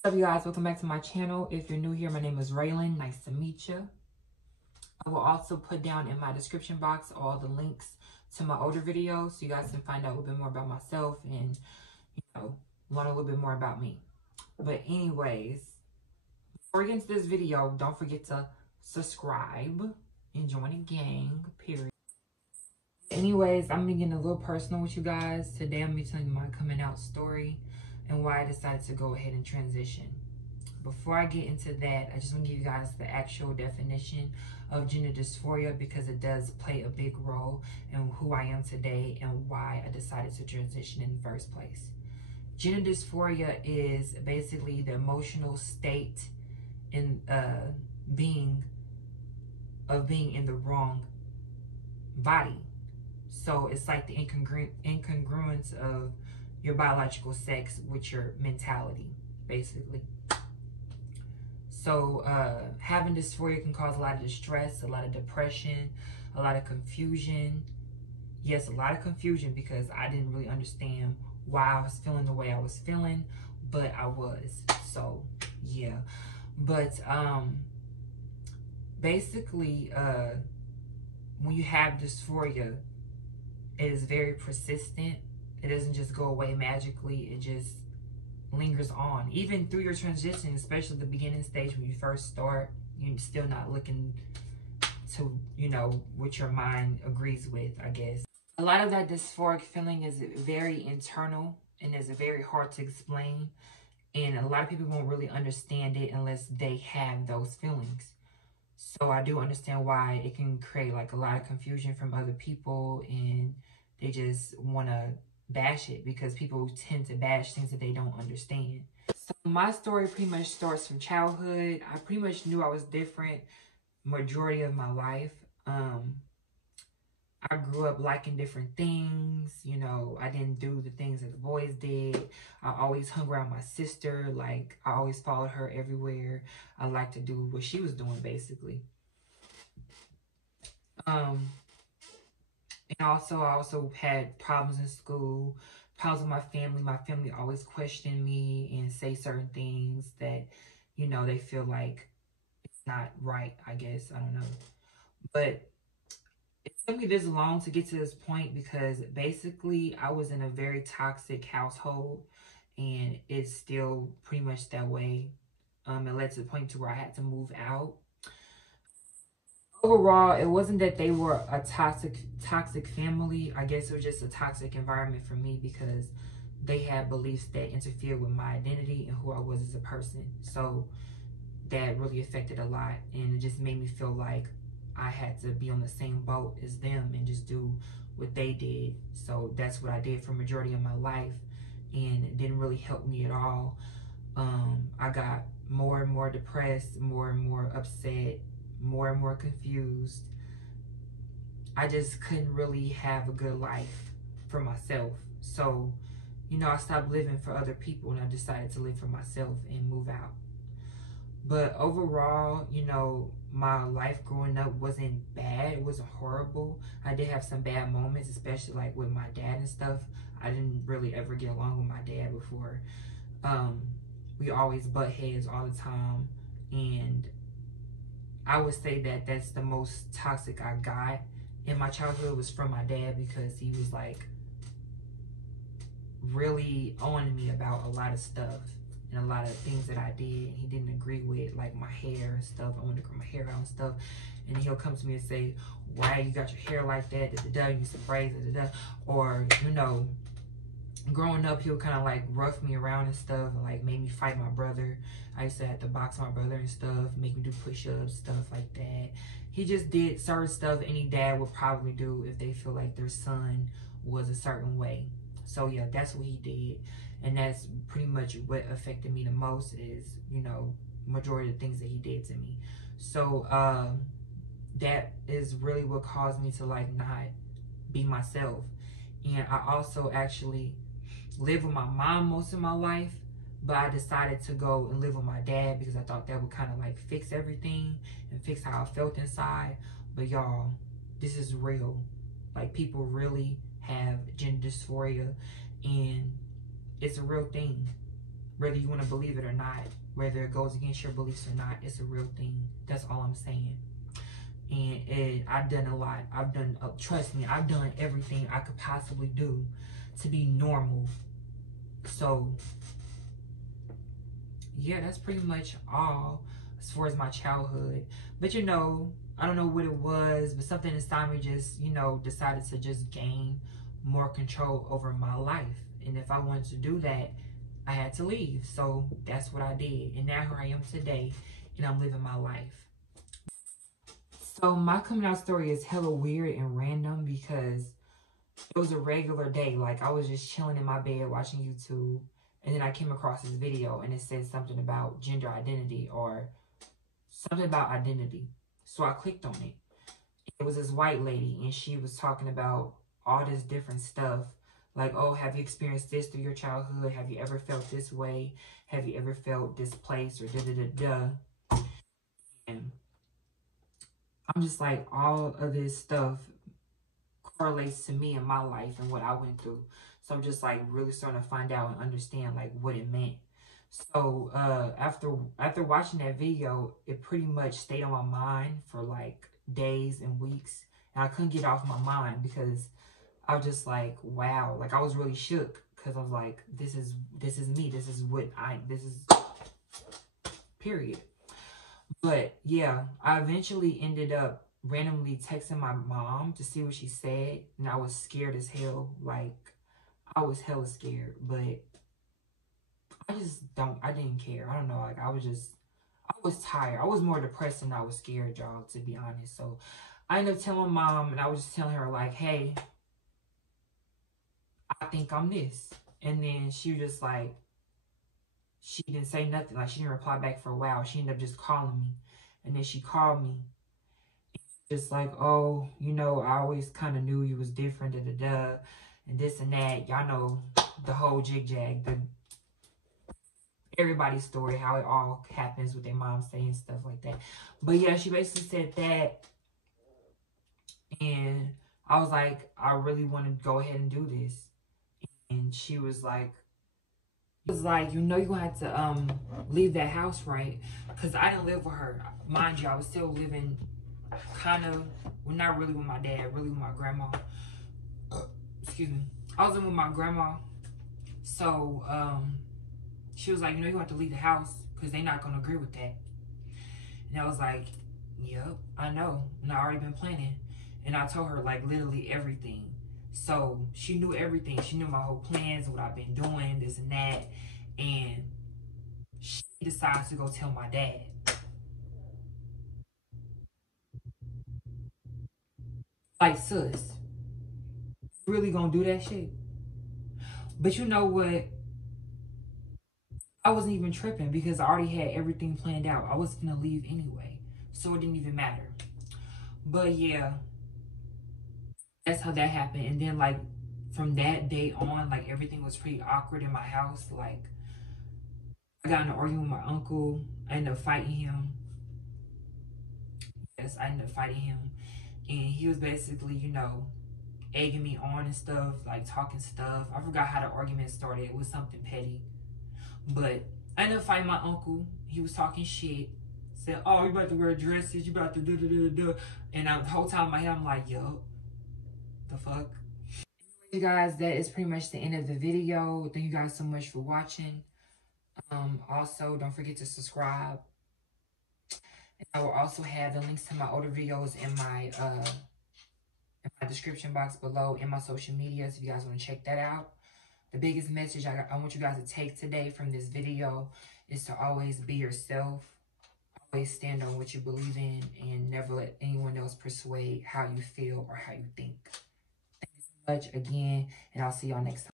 What's up, you guys? Welcome back to my channel. If you're new here, my name is Raylan. Nice to meet you. I will also put down in my description box all the links to my older videos so you guys can find out a little bit more about myself and, learn a little bit more about me. But anyways, before we get into this video, don't forget to subscribe and join a gang, period. Anyways, I'm getting a little personal with you guys. Today, I'm going to be telling you my coming out story and why I decided to go ahead and transition. Before I get into that, I just want to give you guys the actual definition of gender dysphoria because it does play a big role in who I am today and why I decided to transition in the first place. Gender dysphoria is basically the emotional state in being in the wrong body. So it's like the incongruence of your biological sex with your mentality, basically. So having dysphoria can cause a lot of distress, a lot of depression, a lot of confusion. Yes, a lot of confusion because I didn't really understand why I was feeling the way I was feeling, but I was. So yeah. But basically, when you have dysphoria, it is very persistent. It doesn't just go away magically. It just lingers on. Even through your transition, especially the beginning stage when you first start, you're still not looking to, what your mind agrees with, I guess. A lot of that dysphoric feeling is very internal and is very hard to explain. And a lot of people won't really understand it unless they have those feelings. So I do understand why it can create like a lot of confusion from other people, and they just want to bash it because people tend to bash things that they don't understand. So my story pretty much starts from childhood. I pretty much knew I was different majority of my life. I grew up liking different things. I didn't do the things that the boys did. I always hung around my sister. Like, I always followed her everywhere. I liked to do what she was doing, basically. And I also had problems in school, problems with my family. My family always questioned me and say certain things that, they feel like it's not right, I guess. I don't know. But it took me this long to get to this point because basically I was in a very toxic household, and it's still pretty much that way. It led to the point to where I had to move out. Overall, it wasn't that they were a toxic family. I guess it was just a toxic environment for me because they had beliefs that interfered with my identity and who I was as a person. So that really affected a lot, and it just made me feel like I had to be on the same boat as them and just do what they did. So that's what I did for majority of my life, and it didn't really help me at all. I got more and more depressed, more and more upset, more and more confused. I just couldn't really have a good life for myself. So, I stopped living for other people and I decided to live for myself and move out. But overall, my life growing up wasn't bad. It wasn't horrible. I did have some bad moments, especially like with my dad and stuff. I didn't really ever get along with my dad before. We always butt heads all the time. And I would say that that's the most toxic I got in my childhood was from my dad, because he was like really on me about a lot of stuff and a lot of things that I did. He didn't agree with, like my hair and stuff. I wanted to grow my hair out and stuff. And he'll come to me and say, why you got your hair like that? You some braids, or, growing up, he'll kind of like rough me around and stuff, and like make me fight my brother. I used to have to box my brother and stuff, make me do push-ups, stuff like that. He just did certain stuff any dad would probably do if they feel like their son was a certain way. So yeah, that's what he did. And that's pretty much what affected me the most is, majority of the things that he did to me. So that is really what caused me to like not be myself. And I also actually lived with my mom most of my life, but I decided to go and live with my dad because I thought that would kind of like fix everything and fix how I felt inside. But y'all, this is real. Like, people really have gender dysphoria, and it's a real thing. whether you want to believe it or not, whether it goes against your beliefs or not. It's a real thing. That's all I'm saying. And I've done a lot. I've done, trust me, I've done everything I could possibly do to be normal. So, yeah, that's pretty much all as far as my childhood. But you know, I don't know what it was, but something inside me just, you know, decided to just gain more control over my life. And if I wanted to do that, I had to leave. So that's what I did. And now here I am today, and I'm living my life. So my coming out story is hella weird and random because it was a regular day. Like, I was just chilling in my bed watching YouTube, and then I came across this video, and it said something about gender identity or something about identity. So I clicked on it. It was this white lady, and she was talking about all this different stuff. Like, oh, have you experienced this through your childhood? Have you ever felt this way? Have you ever felt displaced or da-da-da-da? And I'm just like, all of this stuff correlates to me and my life and what I went through. So I'm just like really starting to find out and understand like what it meant. So after watching that video, it pretty much stayed on my mind for like days and weeks. And I couldn't get it off my mind because I was just like, wow. Like, I was really shook because I was like, this is me. This is period. But yeah, I eventually ended up randomly texting my mom to see what she said. And I was scared as hell. Like, I was hella scared. But I didn't care. I don't know. Like, I was tired. I was more depressed than I was scared, y'all, to be honest. So I ended up telling my mom, and I was just telling her like, hey, I think I'm this. And then she was just like, she didn't say nothing. Like, she didn't reply back for a while. She ended up just calling me. And then she called me. Just like, oh, you know, I always kind of knew you was different, da-da-da, and this and that. Y'all know the whole jig-jag, everybody's story, how it all happens with their mom saying stuff like that. But yeah, she basically said that. And I was like, I really want to go ahead and do this. And she was like, you know, you're going to have to leave that house, right? Because I didn't live with her. Mind you, I was still living kind of, well, not really with my dad, really with my grandma. Excuse me. I was living with my grandma. So she was like, you know, you have to leave the house because they're not going to agree with that. And I was like, yep, I know. And I already been planning. And I told her, like, literally everything. So she knew everything. She knew my whole plans, what I've been doing, this and that. And she decides to go tell my dad. Like, sis, really gonna do that shit? But you know what? I wasn't even tripping because I already had everything planned out. I was gonna leave anyway. So it didn't even matter. But yeah, that's how that happened. And then, like, from that day on, like, everything was pretty awkward in my house. Like, I got in an argument with my uncle. I ended up fighting him. Yes, I ended up fighting him. And he was basically, you know, egging me on and stuff, like talking stuff. I forgot how the argument started. It was something petty. But I ended up fighting my uncle. He was talking shit. Said, oh, you about to wear dresses. You about to do. And the whole time in my head, I'm like, yo, the fuck? You guys, that is pretty much the end of the video. Thank you guys so much for watching. Also, don't forget to subscribe. And I will also have the links to my older videos in my description box below, in my social media, so if you guys want to check that out. The biggest message I want you guys to take today from this video is to always be yourself. Always stand on what you believe in and never let anyone else persuade how you feel or how you think. Thank you so much again, and I'll see y'all next time.